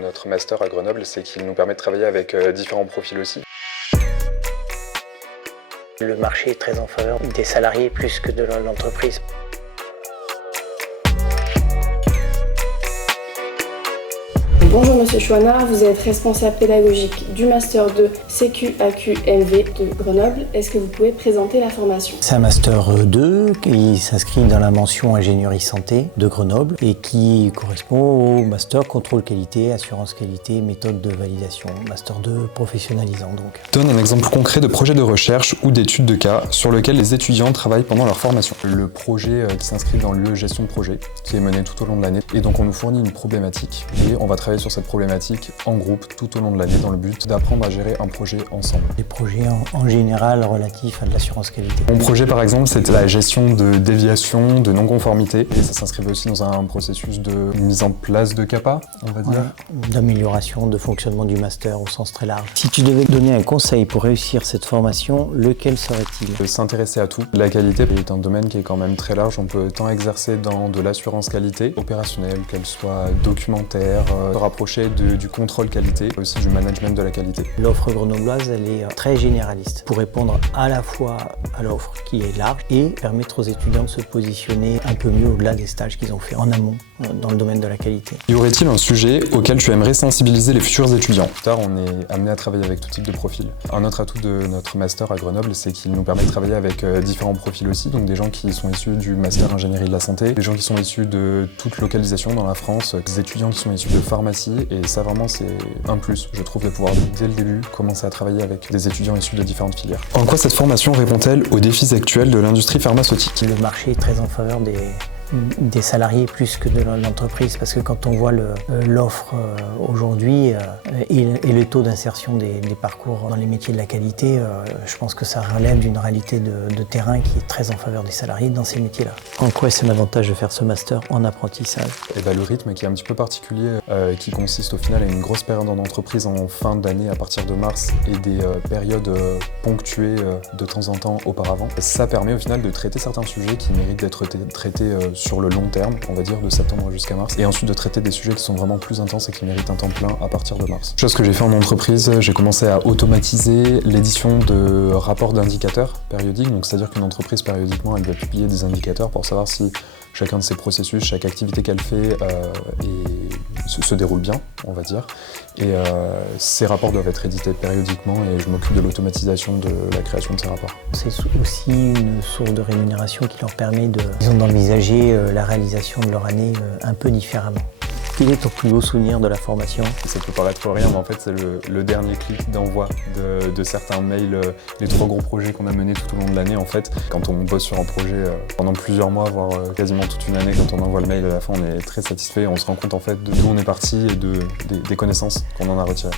Notre master à Grenoble, c'est qu'il nous permet de travailler avec différents profils aussi. Le marché est très en faveur des salariés plus que de l'entreprise. Bonjour Monsieur Chouinard, vous êtes responsable pédagogique du Master 2 CQAQ-MV de Grenoble. Est-ce que vous pouvez présenter la formation? C'est un Master 2 qui s'inscrit dans la mention ingénierie santé de Grenoble et qui correspond au Master contrôle qualité, assurance qualité, méthode de validation. Master 2 professionnalisant donc. Donne un exemple concret de projet de recherche ou d'étude de cas sur lequel les étudiants travaillent pendant leur formation. Le projet qui s'inscrit dans l'UE gestion de projet qui est mené tout au long de l'année et donc on nous fournit une problématique et on va travailler sur cette problématique en groupe tout au long de l'année dans le but d'apprendre à gérer un projet ensemble. Des projets en général relatifs à de l'assurance qualité. Mon projet par exemple c'était la gestion de déviation, de non-conformité et ça s'inscrivait aussi dans un processus de mise en place de CAPA, on va dire. D'amélioration de fonctionnement du master au sens très large. Si tu devais donner un conseil pour réussir cette formation, lequel serait-il? S'intéresser à tout. La qualité est un domaine qui est quand même très large, on peut tant exercer dans de l'assurance qualité opérationnelle, qu'elle soit documentaire, rapprocher du contrôle qualité, aussi du management de la qualité. L'offre grenobloise, elle est très généraliste pour répondre à la fois à l'offre qui est large et permettre aux étudiants de se positionner un peu mieux au-delà des stages qu'ils ont fait en amont dans le domaine de la qualité. Y aurait-il un sujet auquel tu aimerais sensibiliser les futurs étudiants? Plus tard, on est amené à travailler avec tout type de profil. Un autre atout de notre master à Grenoble, c'est qu'il nous permet de travailler avec différents profils aussi, donc des gens qui sont issus du master ingénierie de la santé, des gens qui sont issus de toute localisation dans la France, des étudiants qui sont issus de pharmacie, et ça vraiment c'est un plus, je trouve, de pouvoir dès le début commencer à travailler avec des étudiants issus de différentes filières. En quoi cette formation répond-elle aux défis actuels de l'industrie pharmaceutique? Le marché est très en faveur des salariés plus que de l'entreprise, parce que quand on voit l'offre aujourd'hui et le taux d'insertion des parcours dans les métiers de la qualité, je pense que ça relève d'une réalité de terrain qui est très en faveur des salariés dans ces métiers-là. En quoi c'est l'avantage de faire ce master en apprentissage? Le rythme qui est un petit peu particulier, qui consiste au final à une grosse période en entreprise en fin d'année à partir de mars et des périodes ponctuées de temps en temps auparavant. Ça permet au final de traiter certains sujets qui méritent d'être traités sur le long terme, on va dire de septembre jusqu'à mars, et ensuite de traiter des sujets qui sont vraiment plus intenses et qui méritent un temps plein à partir de mars. Chose que j'ai fait en entreprise, j'ai commencé à automatiser l'édition de rapports d'indicateurs périodiques, donc c'est-à-dire qu'une entreprise périodiquement elle va publier des indicateurs pour savoir si chacun de ses processus, chaque activité qu'elle fait se déroule bien, on va dire. Et ces rapports doivent être édités périodiquement et je m'occupe de l'automatisation de la création de ces rapports. C'est aussi une source de rémunération qui leur permet d'envisager la réalisation de leur année un peu différemment. Quel est ton plus beau souvenir de la formation? Ça peut paraître rien, mais en fait c'est le dernier clic d'envoi de certains mails, les 3 gros projets qu'on a menés tout au long de l'année en fait. Quand on bosse sur un projet pendant plusieurs mois, voire quasiment toute une année, quand on envoie le mail à la fin, on est très satisfait, on se rend compte en fait de d'où on est parti et des connaissances qu'on en a retirées.